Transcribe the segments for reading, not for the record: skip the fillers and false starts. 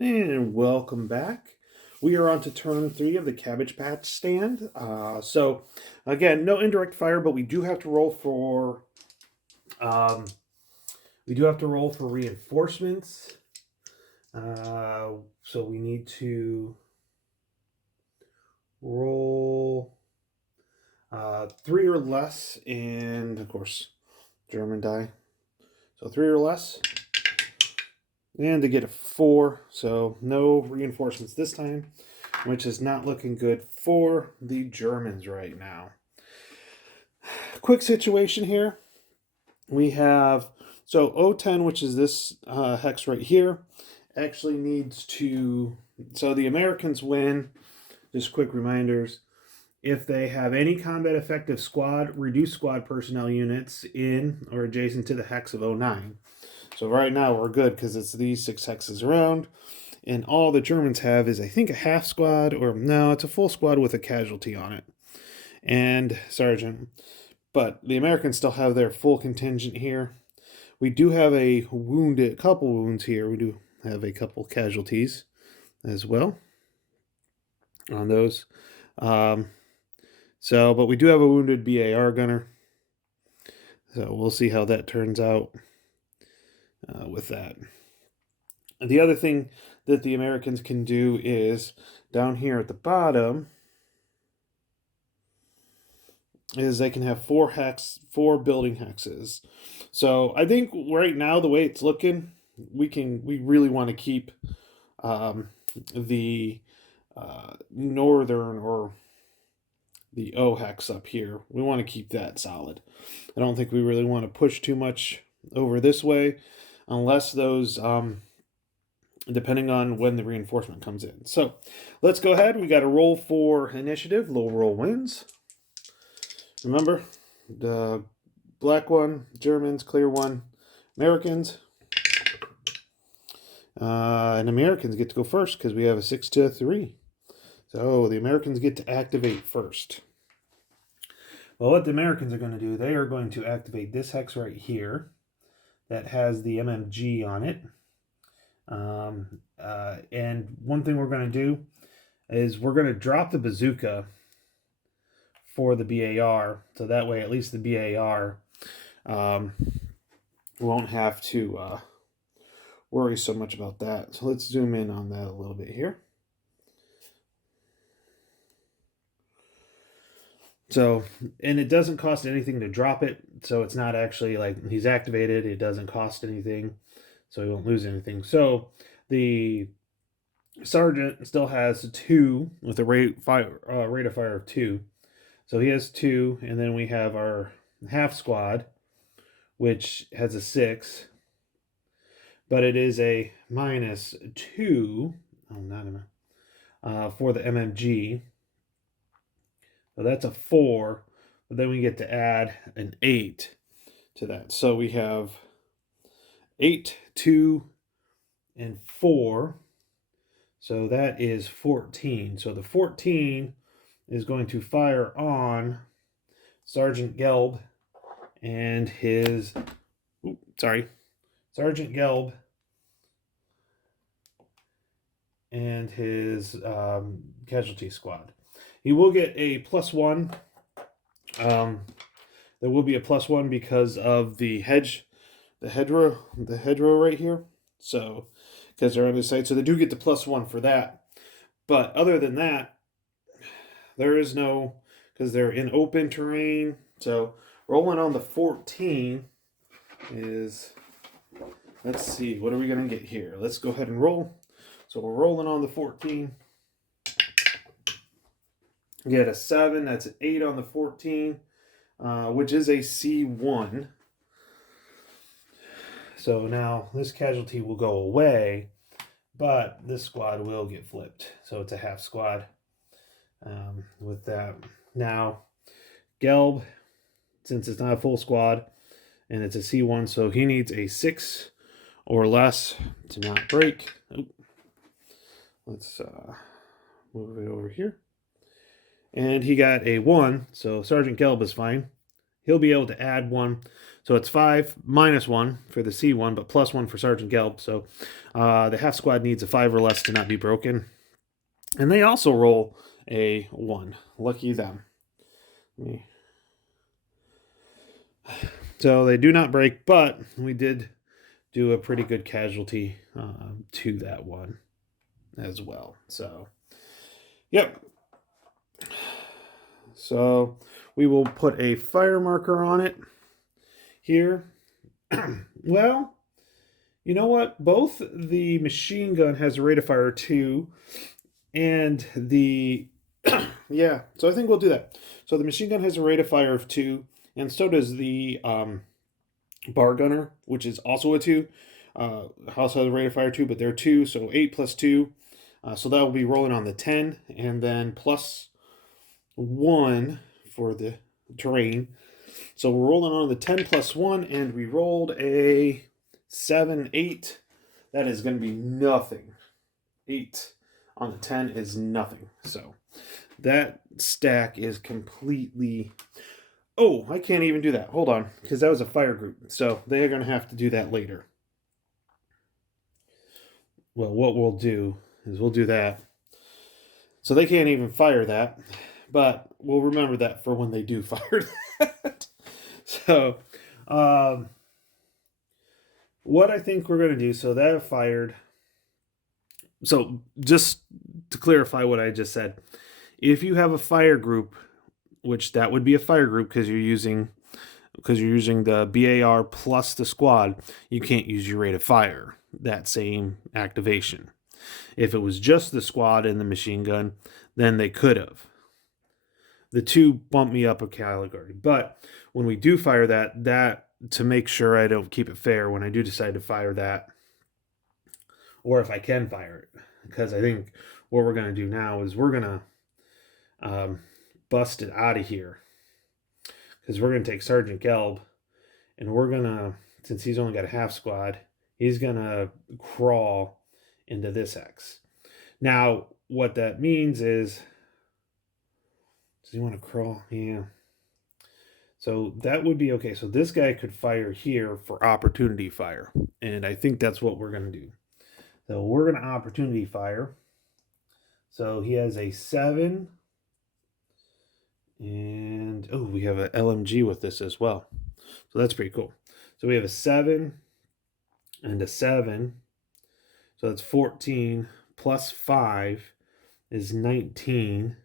And welcome back. We are on to turn 3 of the Cabbage Patch stand. So again, no indirect fire, but we do have to roll for um, reinforcements. So we need to roll 3 or less, and of course, German die. So 3 or less. And to get a 4, so no reinforcements this time, which is not looking good for the Germans right now. Quick situation here. We have, so O10, which is this hex right here, actually needs to, so the Americans win, just quick reminders, if they have any combat effective squad, reduced squad personnel units in or adjacent to the hex of 09. So right now we're good because it's these 6 hexes around. And all the Germans have is, I think, a half squad, or no, it's a full squad with a casualty on it. And sergeant. But the Americans still have their full contingent here. We do have a couple wounds here. We do have a couple casualties as well on those. But we do have a wounded BAR gunner. So we'll see how that turns out with that. The other thing that the Americans can do is down here at the bottom is they can have 4 building hexes. So I think right now the way it's looking, we really want to keep the northern or the O hex up here. We want to keep that solid. I don't think we really want to push too much over this way unless those depending on when the reinforcement comes in. So let's go ahead. We got a roll for initiative. Low roll wins. Remember, the black one, Germans, clear one, Americans. And Americans get to go first because we have a 6-3. So the Americans get to activate first. Well, what the Americans are going to do, they are going to activate this hex right here that has the MMG on it. And one thing we're going to do is we're going to drop the bazooka for the BAR, so that way at least the BAR won't have to worry so much about that. So let's zoom in on that a little bit here. So, and it doesn't cost anything to drop it, so it's not actually like he's activated, it doesn't cost anything, so he won't lose anything. So the sergeant still has 2 with a rate of fire of 2. So he has 2, and then we have our half squad, which has a 6, but it is a -2. Oh, not enough for the MMG. So that's a 4, but then we get to add an 8 to that. So we have 8, 2, and 4. So that is 14. So the 14 is going to fire on Sergeant Gelb and his Sergeant Gelb and his casualty squad. He will get a +1. There will be a +1 because of the hedgerow right here. So because they're on the side, so they do get the +1 for that. But other than that, there is no, because they're in open terrain. So rolling on the 14 is, let's see, what are we going to get here? Let's go ahead and roll. So we're rolling on the 14. We get a 7, that's an 8 on the 14, which is a C1. So now this casualty will go away, but this squad will get flipped. So it's a half squad with that. Now, Gelb, since it's not a full squad, and it's a C1, so he needs a 6 or less to not break. Let's move it over here. And he got a 1, so Sergeant Gelb is fine. he'll be able to add 1. So it's 5 minus 1 for the C1, but plus 1 for Sergeant Gelb. So the half squad needs a 5 or less to not be broken. And they also roll a 1. Lucky them. So they do not break, but we did do a pretty good casualty to that one as well. So, yep. So we will put a fire marker on it here. Well, you know what? Both the machine gun has a rate of fire 2 and the yeah, so I think we'll do that. So the machine gun has a rate of fire of 2, and so does the bar gunner, which is also a 2. Also has a rate of fire 2, but they're 2, so 8 plus 2. So that will be rolling on the 10, and then plus 1 for the terrain. So we're rolling on the 10 plus 1, and we rolled a 7, 8. That is going to be nothing. 8 on the 10 is nothing. So that stack is completely... Oh, I can't even do that. Hold on, because that was a fire group. So they are going to have to do that later. Well, what we'll do is we'll do that. So they can't even fire that, but we'll remember that for when they do fire that. So, what I think we're going to do, so that fired. So just to clarify what I just said, if you have a fire group, which that would be a fire group because you're using the BAR plus the squad, you can't use your rate of fire, that same activation. If it was just the squad and the machine gun, then they could have. The 2 bump me up a category. But when we do fire that to make sure I don't keep it fair when I do decide to fire that, or if I can fire it, because I think what we're going to do now is we're going to bust it out of here, because we're going to take Sergeant Gelb, and we're going to, since he's only got a half squad, he's going to crawl into this X. Now, what that means is, does he want to crawl? Yeah. So that would be okay. So this guy could fire here for opportunity fire, and I think that's what we're going to do. So we're going to opportunity fire. So he has a 7. And, oh, we have an LMG with this as well. So that's pretty cool. So we have a 7 and a 7. So that's 14 plus 5 is 19.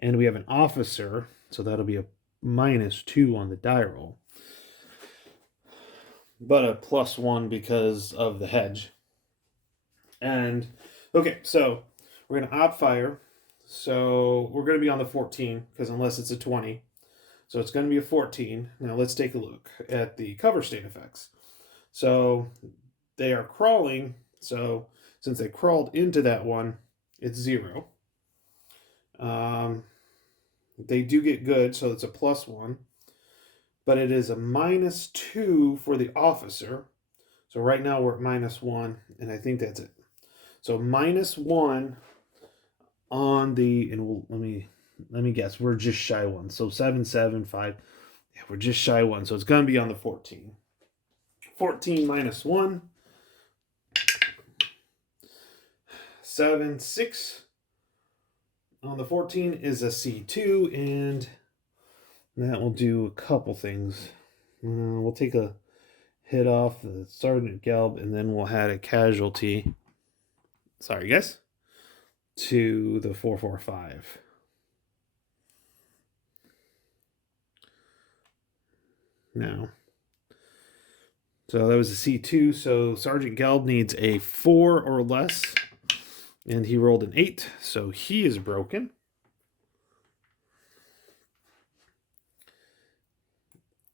And we have an officer. So that'll be a minus 2 on the die roll. But a plus 1 because of the hedge. And, okay, so we're going to op fire. So we're going to be on the 14, because unless it's a 20. So it's going to be a 14. Now let's take a look at the cover state effects. So they are crawling. So since they crawled into that one, it's 0. They do get good, so it's a plus 1. But it is a minus 2 for the officer. So right now we're at minus 1, and I think that's it. So minus 1 on the, and we'll, let me guess, we're just shy 1. So 7, 7, 5. Yeah, we're just shy 1. So it's going to be on the 14. 14 minus 1. 7, 6. On the 14 is a C2, and that will do a couple things. We'll take a hit off the Sergeant Gelb, and then we'll add a casualty. Sorry, guys. To the 445. Now, so that was a C2. So Sergeant Gelb needs a 4 or less, and he rolled an 8, so he is broken.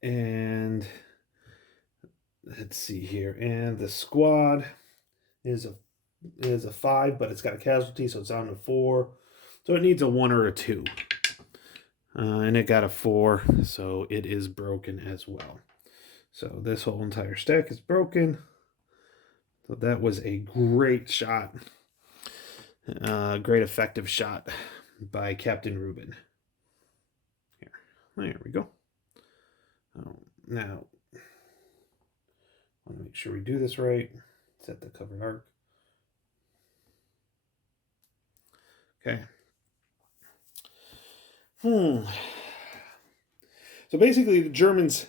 And let's see here, and the squad is a 5, but it's got a casualty, so it's down to 4. So it needs a 1 or a 2. And it got a 4, so it is broken as well. So this whole entire stack is broken. So that was a great shot. Great effective shot by Captain Rubin. There we go. Now, I want to make sure we do this right. Set the covered arc. Okay. So basically, the Germans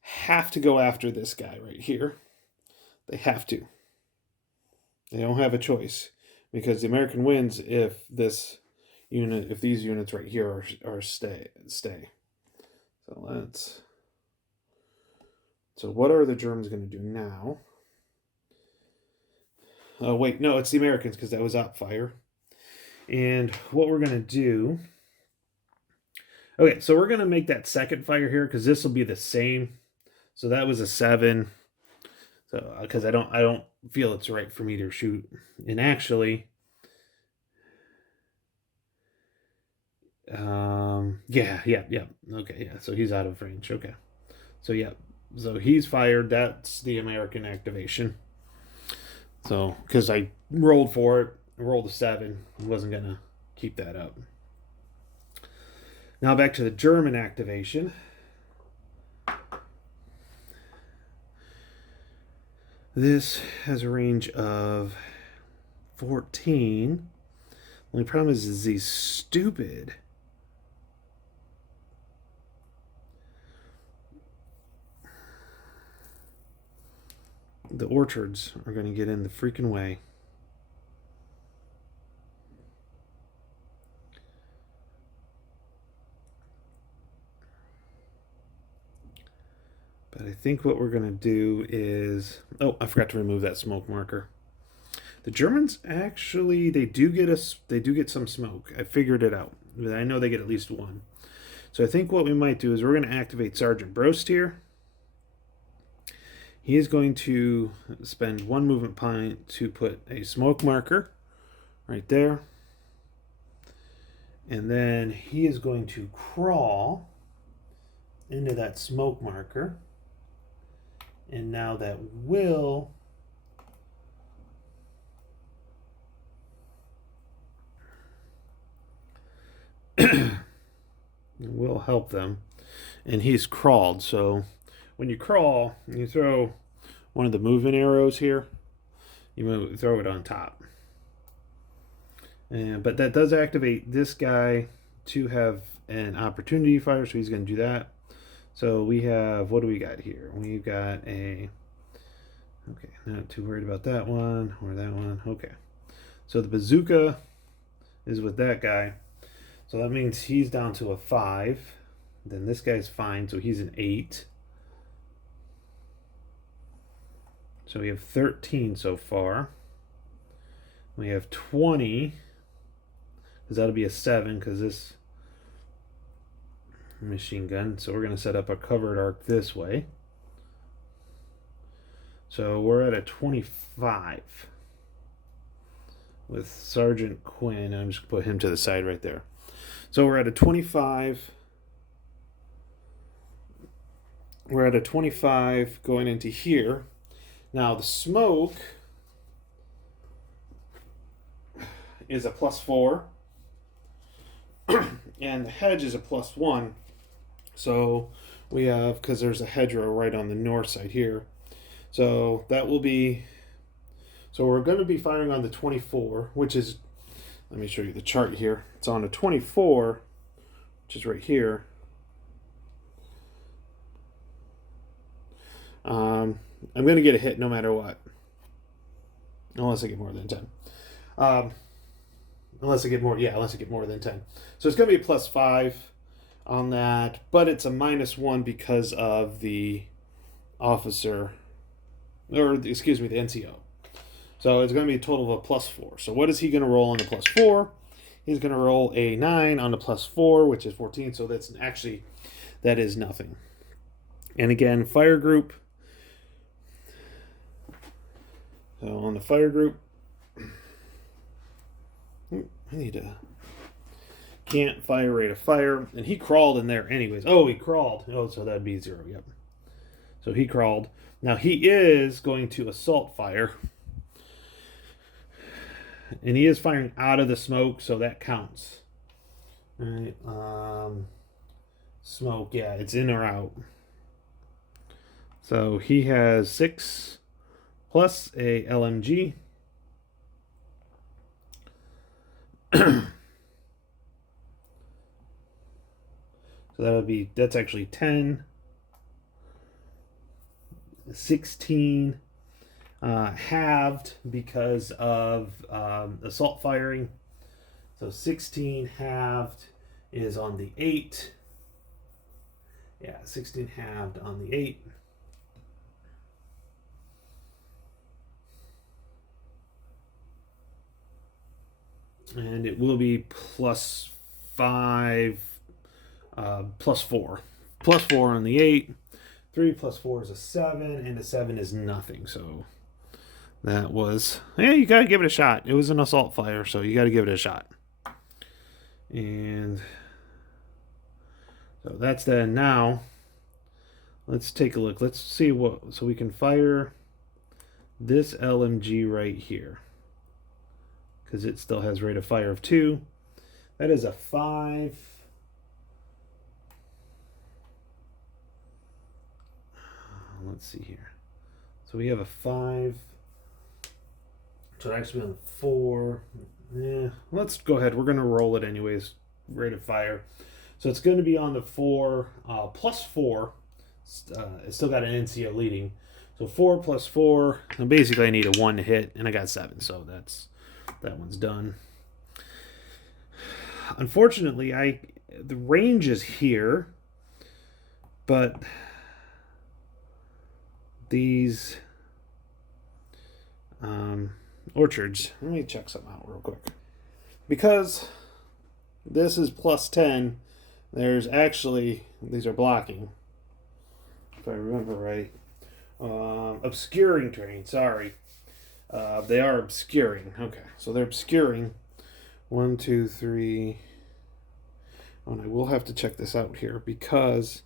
have to go after this guy right here. They have to. They don't have a choice because the American wins if these units right here are stay. So what are the Germans going to do now? Oh wait, no, it's the Americans because that was op fire. And what we're going to do. Okay, so we're going to make that second fire here because this will be the same. So that was a 7. So because I don't feel it's right for me to shoot. And actually, yeah. Okay, yeah. So he's out of range. Okay. So yeah. So he's fired. That's the American activation. So because I rolled for it, I rolled a 7. I wasn't gonna keep that up. Now back to the German activation. This has a range of 14. The only problem is he's stupid. The orchards are going to get in the freaking way. But I think what we're going to do is... Oh, I forgot to remove that smoke marker. The Germans actually, they do get some smoke. I figured it out. I know they get at least 1. So I think what we might do is we're going to activate Sergeant Brost here. He is going to spend 1 movement point to put a smoke marker right there. And then he is going to crawl into that smoke marker. And now that will help them. And he's crawled, so when you crawl, you throw one of the movement arrows here. You throw it on top. But that does activate this guy to have an opportunity fire, so he's going to do that. So we have, what do we got here? We've got a, okay, not too worried about that one or that one. Okay. So the bazooka is with that guy. So that means he's down to a 5. Then this guy's fine, so he's an 8. So we have 13 so far. We have 20, because that'll be a 7, because this machine gun. So we're going to set up a covered arc this way. So we're at a 25 with Sergeant Quinn. I'm just going to put him to the side right there. So we're at a 25. We're at a 25 going into here. Now the smoke is a +4. And the hedge is a +1. So we have, because there's a hedgerow right on the north side here. So that will be, so we're going to be firing on the 24, which is, let me show you the chart here. It's on a 24, which is right here. I'm going to get a hit no matter what. Unless I get more than 10. Unless I get more than 10. So it's going to be a +5 on that, but it's a -1 because of the officer, or excuse me, the NCO. So it's going to be a total of a +4. So what is he going to roll on the +4? He's going to roll a 9 on the +4, which is 14. So that's actually, that is nothing. And again, fire group. So on the fire group, I need to, can't fire rate of fire. And he crawled in there anyways. Oh, he crawled. Oh, so that'd be 0. Yep. So he crawled. Now he is going to assault fire. And he is firing out of the smoke, so that counts. All right. Smoke, yeah, it's in or out. So he has 6 plus a LMG. So that's actually 10, 16, halved because of assault firing. So 16 halved is on the 8. Yeah, 16 halved on the 8. And it will be plus 5, plus 4. Plus 4 on the 8. 3 plus 4 is a 7, and a 7 is nothing. So that was, yeah, you got to give it a shot. It was an assault fire, so you got to give it a shot. And so that's that. Now, let's take a look. Let's see what, so we can fire this LMG right here, because it still has rate of fire of 2. That is a 5. Let's see here. So we have a 5. So it actually on 4. Yeah, let's go ahead. We're going to roll it anyways. Rate of fire. So it's going to be on the 4, plus 4. It's still got an NCO leading. So 4 plus 4. And basically, I need a 1 to hit, and I got 7. So that one's done. Unfortunately, the range is here, but these orchards. Let me check something out real quick. Because this is plus 10, there's actually, these are blocking, if I remember right. Obscuring terrain, sorry. They are obscuring. Okay, so they're obscuring. 1, 2, 3. Oh, and I will have to check this out here because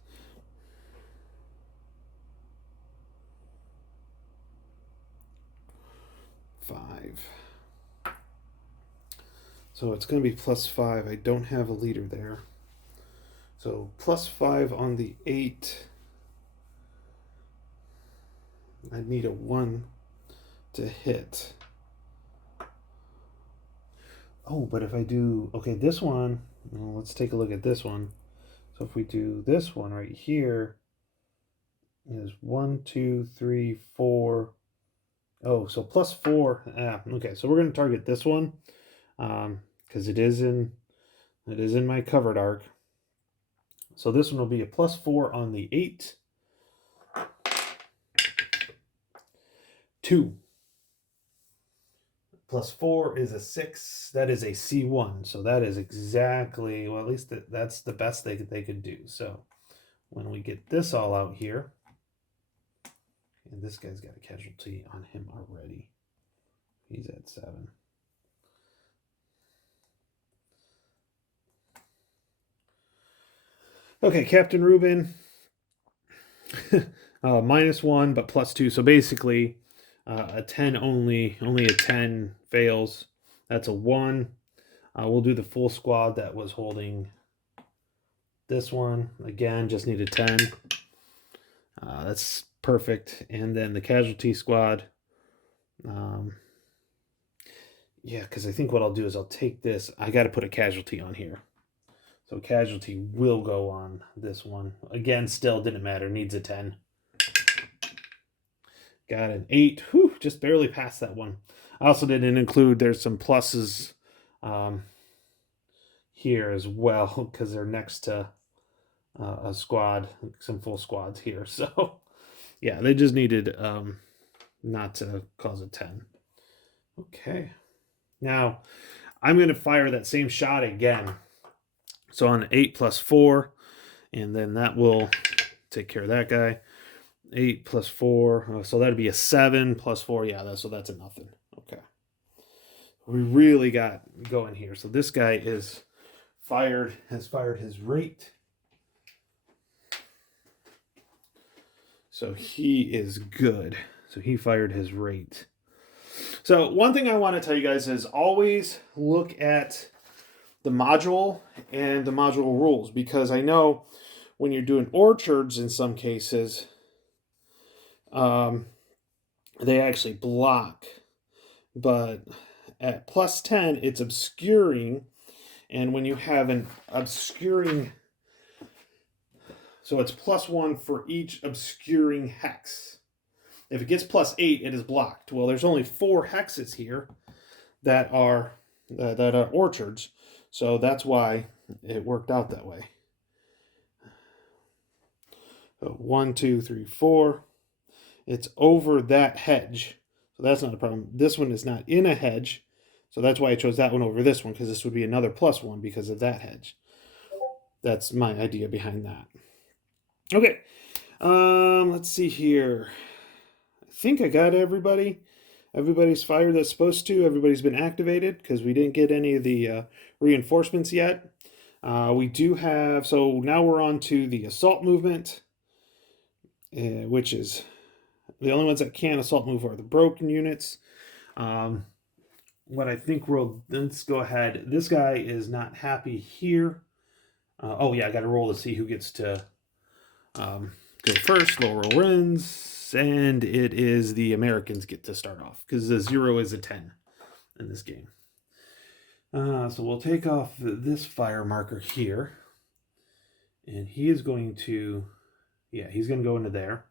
so it's going to be plus 5. I don't have a leader there. So plus 5 on the 8. I need a 1 to hit. Oh, but if I do, okay, this one, well, let's take a look at this one. So if we do this one right here, is 1, 2, 3, 4. Oh, so plus 4. Okay, so we're going to target this one because it is in my covered arc. So this one will be a plus 4 on the 8. 2. Plus 4 is a 6. That is a C1. So that is exactly, well, at least that's the best they could do. So when we get this all out here, and this guy's got a casualty on him already. He's at 7. Okay, Captain Reuben. -1, but plus 2. So basically, a 10 only a 10 fails. That's a 1. We'll do the full squad that was holding this one. Again, just need a 10. That's perfect. And then the casualty squad. Yeah, because I think what I'll do is I'll take this. I got to put a casualty on here. So casualty will go on this one. Again, still didn't matter. Needs a 10. Got an 8. Whew, just barely passed that one. I also didn't include, there's some pluses here as well because they're next to a squad, some full squads here. So, yeah, they just needed not to cause a 10. Okay. Now, I'm going to fire that same shot again. So on 8 plus 4, and then that will take care of that guy. 8 plus 4, so that'd be a 7 plus 4. Yeah, so that's a nothing. Okay. We really got going here. So this guy has fired his rate. So he is good. So he fired his rate. So one thing I want to tell you guys is always look at the module and the module rules, because I know when you're doing orchards in some cases, they actually block. But at plus 10, it's obscuring. And when you have an obscuring, so it's plus 1 for each obscuring hex. If it gets plus 8, it is blocked. Well, there's only 4 hexes here that are orchards, so that's why it worked out that way. So 1, 2, 3, 4. It's over that hedge, so that's not a problem. This one is not in a hedge, so that's why I chose that one over this one, because this would be another plus 1 because of that hedge. That's my idea behind that. Okay, let's see here. I think I got everybody. Everybody's fired that's supposed to. Everybody's been activated because we didn't get any of the reinforcements yet. We do have, so now we're on to the assault movement, which is the only ones that can assault move are the broken units. What I think let's go ahead. This guy is not happy here. Oh yeah, I got to roll to see who gets to go first. Low roll wins. And it is the Americans get to start off because the 0 is a 10 in this game. So we'll take off this fire marker here. And he is going to, yeah, he's going to go into there.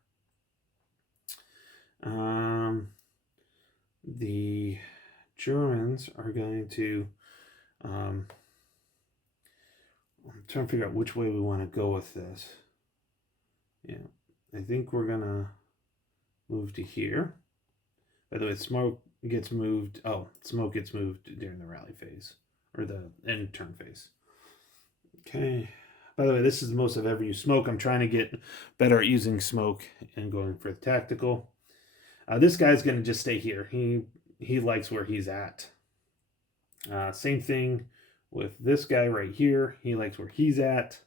The Germans are going to, I'm trying to figure out which way we want to go with this. Yeah, I think we're going to move to here. By the way, smoke gets moved. Oh, smoke gets moved during the rally phase or the end turn phase. Okay. By the way, this is the most I've ever used smoke. I'm trying to get better at using smoke and going for the tactical. This guy's going to just stay here. He likes where he's at. Same thing with this guy right here. He likes where he's at.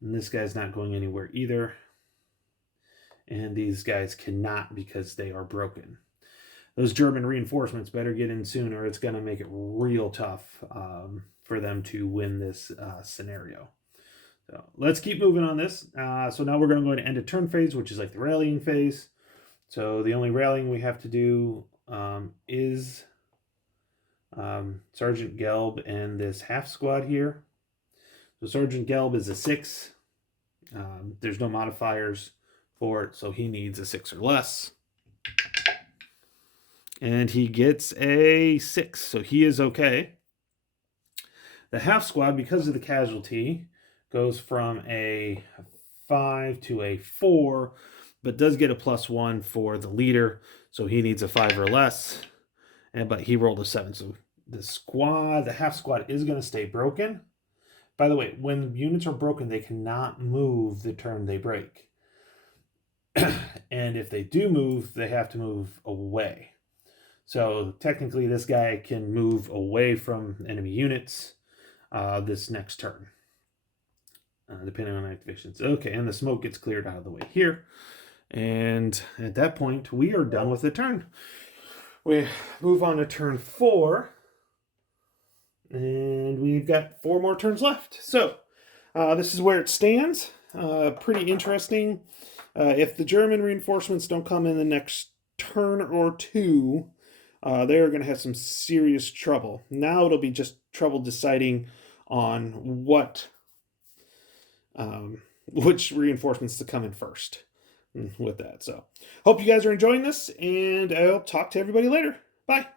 And this guy's not going anywhere either. And these guys cannot because they are broken. Those German reinforcements better get in soon or it's going to make it real tough for them to win this scenario. So let's keep moving on this. So now we're going to go into end of turn phase, which is like the rallying phase. So the only rallying we have to do is Sergeant Gelb and this half squad here. So Sergeant Gelb is a 6. There's no modifiers for it, so he needs a 6 or less. And he gets a 6, so he is okay. The half squad, because of the casualty, goes from a 5 to a 4, but does get a +1 for the leader, so he needs a 5 or less. But he rolled a 7, so the half squad is going to stay broken. By the way, when units are broken, they cannot move the turn they break. And if they do move, they have to move away. So technically, this guy can move away from enemy units this next turn, depending on activations. Okay, and the smoke gets cleared out of the way here. And at that point, we are done with the turn. We move on to turn 4. And we've got 4 more turns left. So this is where it stands. Pretty interesting. If the German reinforcements don't come in the next turn or 2, they're going to have some serious trouble. Now it'll be just trouble deciding on which reinforcements to come in first with that. So hope you guys are enjoying this, and I'll talk to everybody later. Bye.